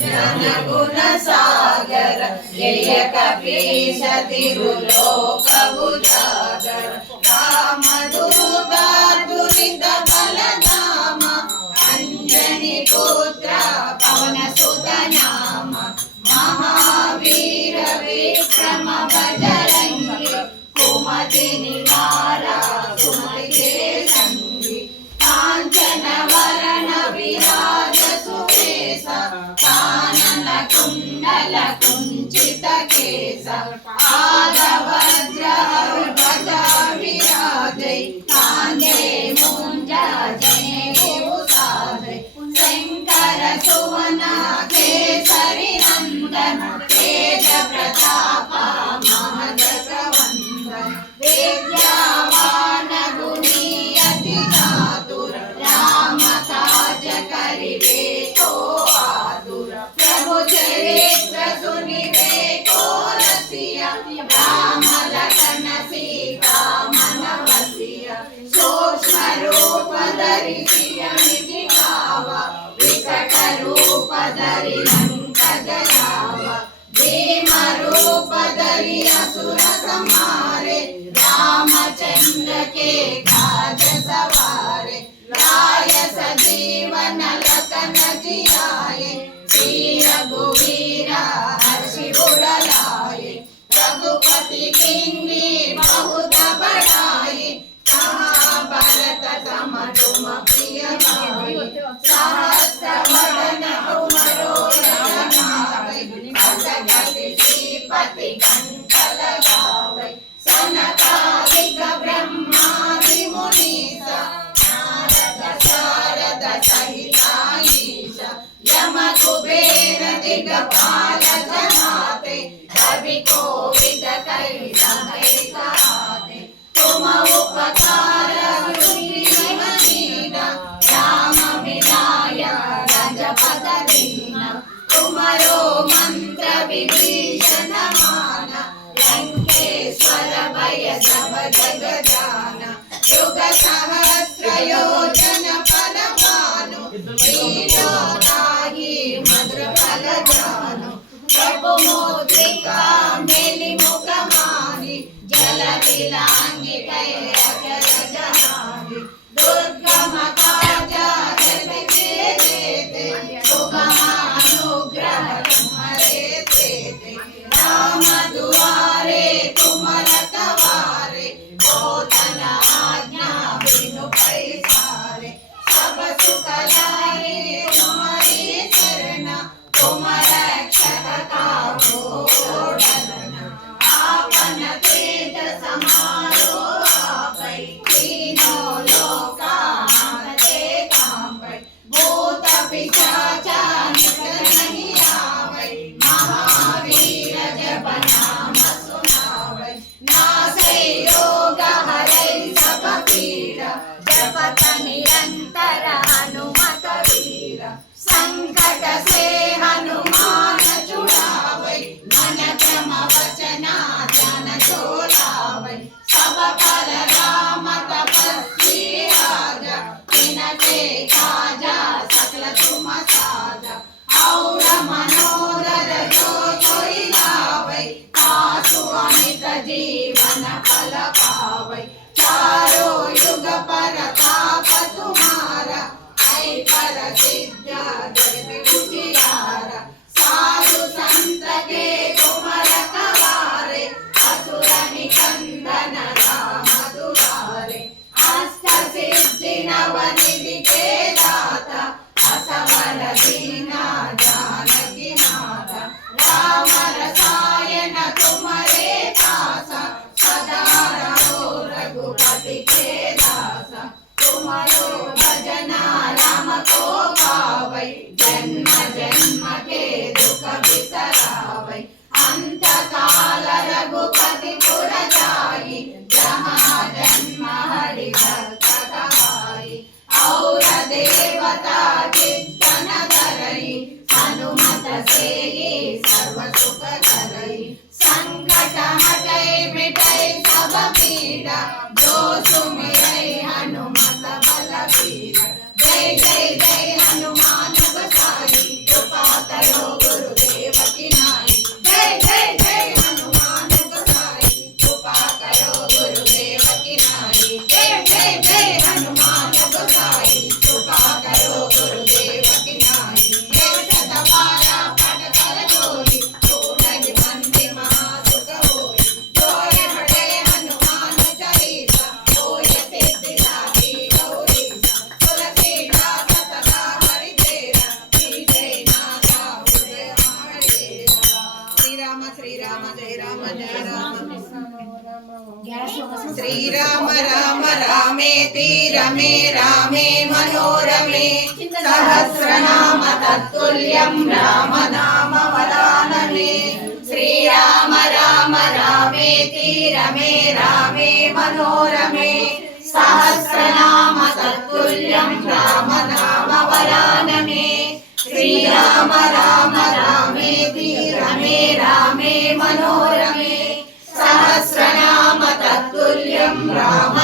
जनगुण सागर जय कपीश तिरुलोक उजागर रामदूता दुरित बलधाम अंजनी पुत्र पवन सुत नाम महावीर विक्रम बजरंगी कुमति निवार सुमति के संगी कांचन वरण विराज सुवेश कानन कुंडल कुंचित केश आदवज्र ध्वजा विराजे कांधे मुंज जनेऊ साजे शंकर सुवन केसरी नंदन तेज प्रताप महाजगवंदन विद्यावान गुणी अति चातुर राम काज करिबे को आतुर प्रभु चरित्र सुनिबे को रसिया राम लखन सीता मन बसिया सूक्ष्म रूप धरि सियहि दिखावा विकट रूप धरि लंक जलावा भीम रूप धरि असुर संहारे रामचंद्र के काज सवारे लाय सजीवन लखन जियाए श्री रघुवीर हर्षि उर लाए रघुपति किन्नी बहुत बड़ाई कहाँ भरत सम तुम प्रिय भाई सहस्र वदन तुमरो यश गावै अजगति श्रीपति कंठ लगावै सनकादिक ब्रह्मादि मुनीसा नारद शारद सहित यम कुबेर दिगपाल जनाते कवि कोविद कई सहित आते तुम उपकार सुग्रीवनीना राम मिलाय रजपद दीना तुमरो मंत्र विभीषण माना लंकेश्वर भय सब जग जाना युग सहस्र योजन पद भानु लीलोताहि मधुर फल जानु प्रभु मुद्रिका मेलि मुख माहि जल दिलांगी कहे अजर जहानि दुर्गम काज जगते देते सुगम अनुग्रह तुम्हारे देते राम दुआरे तुम रखवारे होतन आज्ञा बिनु पैसारे सब सुख लाए तुम्हारी शरण तुम रक्षक काहू डरना आपन तेज समारो आपै तीनों लोका हांकते कांपै भूत पिशाच निकट नहीं आवै महावीर जप नाम सुनावै नासै रोग हरै सब पीड़ा जपत निरंतर हनुमत वीर संकट से हनुमान छुड़ावै मन क्रम वचना ध्यान जो लावै सब पर राम तपस्वी राजा तिनके काजा सकल तुम साजा और मनोरथ जो कोई लावै तासु अमित जीवन फल पावै चारों युग परताप तुम्हारा ऐ पर सिद्ध जगत उजियारा साधु संत के तुम रखवारे असुर निकंदन राम दुलारे अष्ट सिद्धि नव निधि के दाता असवर दीना जानकी माता राम रसायन तुम्हारे पासा सदा रहो रघुपति के दासा तुम्हारो भजना राम को गावै जन्म जन्म के दुख बिसरावै अंत काल रघुपति पुर जाई जहाँ जन्म हरि भक्त कहाई और देवता चित्तन धरई हनुमत से सर्व सुख करई संकट हटै मिटै सब पीड़ा जो सुमिरै हनुमत बलबीर जय जय जय हनुमान गोसाई। శ్రీరామ రామ రామేతి రమే రామే మనోరమే సహస్రనామ తత్తుల్యం రామ నామ వరాననే శ్రీరామ రామ రామేతి రమే రామే మనోరమే సహస్రనామ తత్తుల్యం రామ నామ వరాననే శ్రీరామ రామ రామేతి రమే రామే మనోరమే సహస్రనామ తత్తుల్యం రామ